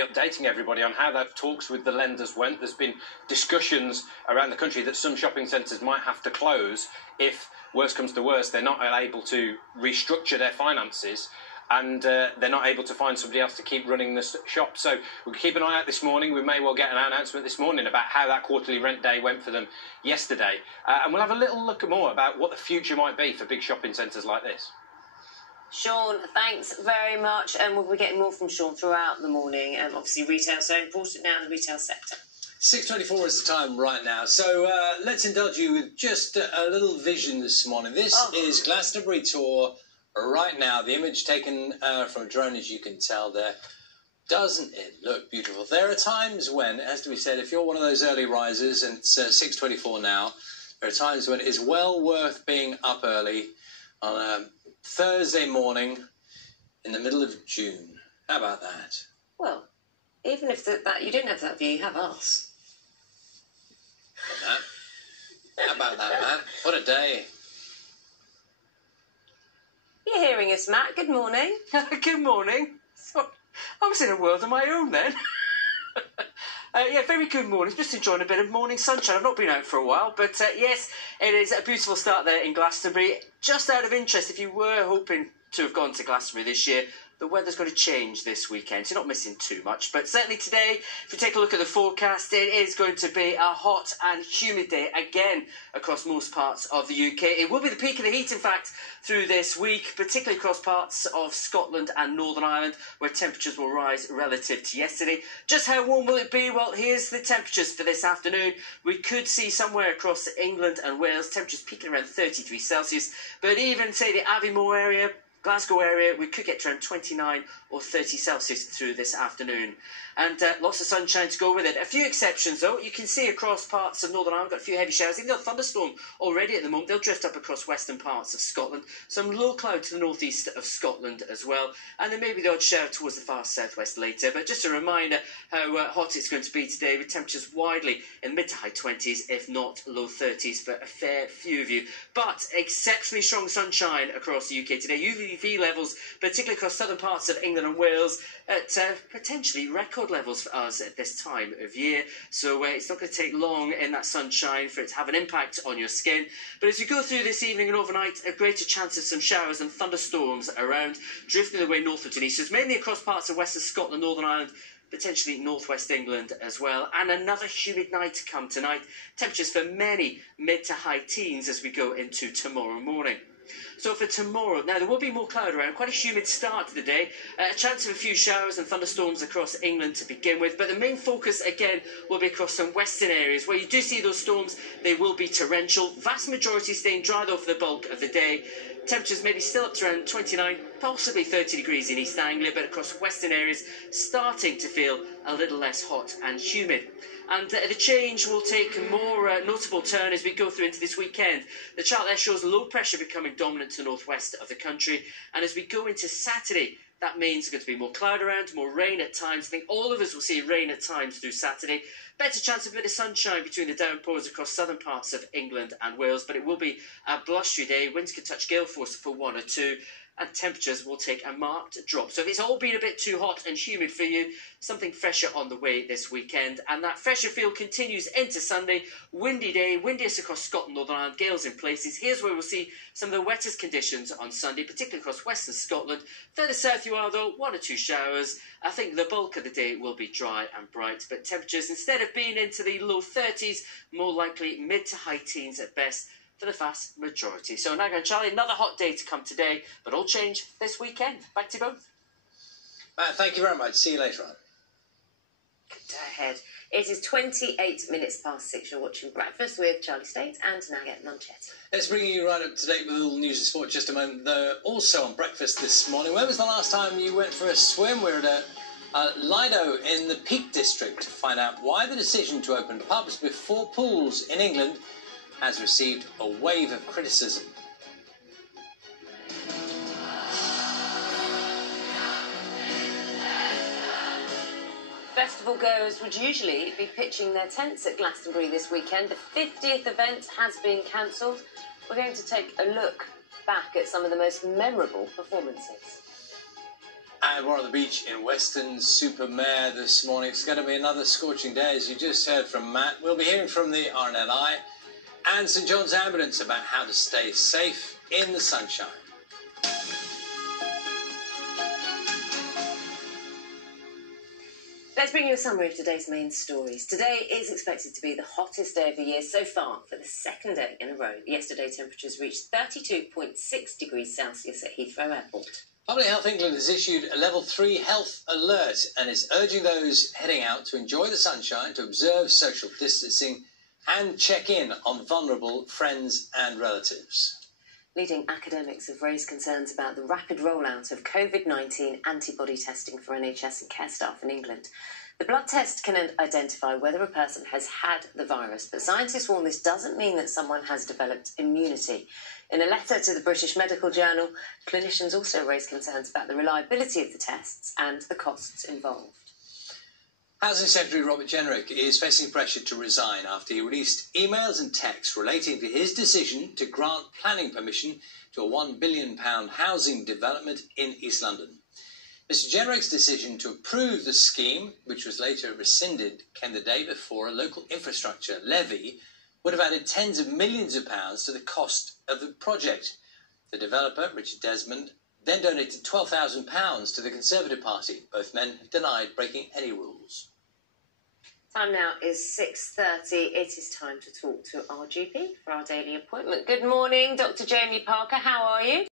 updating everybody on how those talks with the lenders went. There's been discussions around the country that some shopping centres might have to close if, worst comes to worst, they're not able to restructure their finances and they're not able to find somebody else to keep running the shop. So we'll keep an eye out this morning. We may well get an announcement this morning about how that quarterly rent day went for them yesterday. And we'll have a little look more about what the future might be for big shopping centres like this. Sean, thanks very much. And we'll be getting more from Sean throughout the morning. Obviously, retail is so important now in the retail sector. 6:24 is the time right now. So let's indulge you with just a little vision this morning. This is Glastonbury Tour right now. The image taken from a drone, as you can tell there. Doesn't it look beautiful? There are times when, it has to be said, if you're one of those early risers, and it's 6:24 now, there are times when it is well worth being up early on a Thursday morning in the middle of June. How about that? Well, even if that you didn't have that view, you have us. How about that, man? What a day. You're hearing us, Matt. Good morning. Good morning. So, I was in a world of my own then. Yeah, very good morning. Just enjoying a bit of morning sunshine. I've not been out for a while, but yes, it is a beautiful start there in Glastonbury. Just out of interest, if you were hoping to have gone to Glastonbury this year, the weather's going to change this weekend, so you're not missing too much. But certainly today, if you take a look at the forecast, it is going to be a hot and humid day again across most parts of the UK. It will be the peak of the heat, in fact, through this week, particularly across parts of Scotland and Northern Ireland, where temperatures will rise relative to yesterday. Just how warm will it be? Well, here's the temperatures for this afternoon. We could see somewhere across England and Wales, temperatures peaking around 30 degrees Celsius, but even, say, the Aviemore area, Glasgow area, we could get to around 29 or 30 Celsius through this afternoon. And lots of sunshine to go with it. A few exceptions, though. You can see across parts of Northern Ireland, got a few heavy showers. Even though thunderstorm already at the moment, they'll drift up across western parts of Scotland. Some low cloud to the northeast of Scotland as well. And then maybe the odd shower towards the far southwest later. But just a reminder how hot it's going to be today, with temperatures widely in mid to high 20s, if not low 30s, for a fair few of you. But exceptionally strong sunshine across the UK today. UV levels, particularly across southern parts of England and Wales, at potentially record levels for us at this time of year. So it's not going to take long in that sunshine for it to have an impact on your skin. But as you go through this evening and overnight, a greater chance of some showers and thunderstorms around, drifting their way northwards and eastwards, mainly across parts of western Scotland, Northern Ireland, potentially northwest England as well. And another humid night to come tonight. Temperatures for many mid to high teens as we go into tomorrow morning. So for tomorrow, now there will be more cloud around, quite a humid start to the day, a chance of a few showers and thunderstorms across England to begin with, but the main focus again will be across some western areas where you do see those storms. They will be torrential, vast majority staying dry though for the bulk of the day. Temperatures maybe still up to around 29, possibly 30 degrees in East Anglia, but across western areas starting to feel a little less hot and humid. And the change will take a more notable turn as we go through into this weekend. The chart there shows low pressure becoming dominant to the northwest of the country. And as we go into Saturday, that means there's going to be more cloud around, more rain at times. I think all of us will see rain at times through Saturday. Better chance of a bit of sunshine between the downpours across southern parts of England and Wales. But it will be a blustery day. Winds could touch gale force for 1 or 2. And temperatures will take a marked drop. So if it's all been a bit too hot and humid for you, something fresher on the way this weekend. And that fresher feel continues into Sunday. Windy day, windiest across Scotland, Northern Ireland, gales in places. Here's where we'll see some of the wettest conditions on Sunday, particularly across western Scotland. Further south you are, though, 1 or 2 showers. I think the bulk of the day will be dry and bright. But temperatures, instead of being into the low 30s, more likely mid to high teens at best, for the vast majority. So Naga and Charlie, another hot day to come today, but all change this weekend. Back to you both. Matt, thank you very much. See you later on. Good day ahead. It is 28 minutes past 6. You're watching Breakfast with Charlie State and Naga Munchetti. Let's bring you right up to date with all news and sport just a moment. Though also on Breakfast this morning, when was the last time you went for a swim? We're at Lido in the Peak District to find out why the decision to open pubs before pools in England has received a wave of criticism. Festival goers would usually be pitching their tents at Glastonbury this weekend. The 50th event has been cancelled. We're going to take a look back at some of the most memorable performances. And we're on the beach in Weston-super-Mare this morning. It's going to be another scorching day, as you just heard from Matt. We'll be hearing from the RNLI and St John's Ambulance about how to stay safe in the sunshine. Let's bring you a summary of today's main stories. Today is expected to be the hottest day of the year so far for the second day in a row. Yesterday, temperatures reached 32.6 degrees Celsius at Heathrow Airport. Public Health England has issued a level 3 health alert and is urging those heading out to enjoy the sunshine, to observe social distancing and check in on vulnerable friends and relatives. Leading academics have raised concerns about the rapid rollout of COVID-19 antibody testing for NHS and care staff in England. The blood test can identify whether a person has had the virus, but scientists warn this doesn't mean that someone has developed immunity. In a letter to the British Medical Journal, clinicians also raised concerns about the reliability of the tests and the costs involved. Housing Secretary Robert Jenrick is facing pressure to resign after he released emails and texts relating to his decision to grant planning permission to a £1 billion housing development in East London. Mr Jenrick's decision to approve the scheme, which was later rescinded, came the day before a local infrastructure levy would have added tens of millions of pounds to the cost of the project. The developer, Richard Desmond, then donated £12,000 to the Conservative Party. Both men have denied breaking any rules. Time now is 6:30. It is time to talk to our GP for our daily appointment. Good morning, Dr. Jamie Parker. How are you?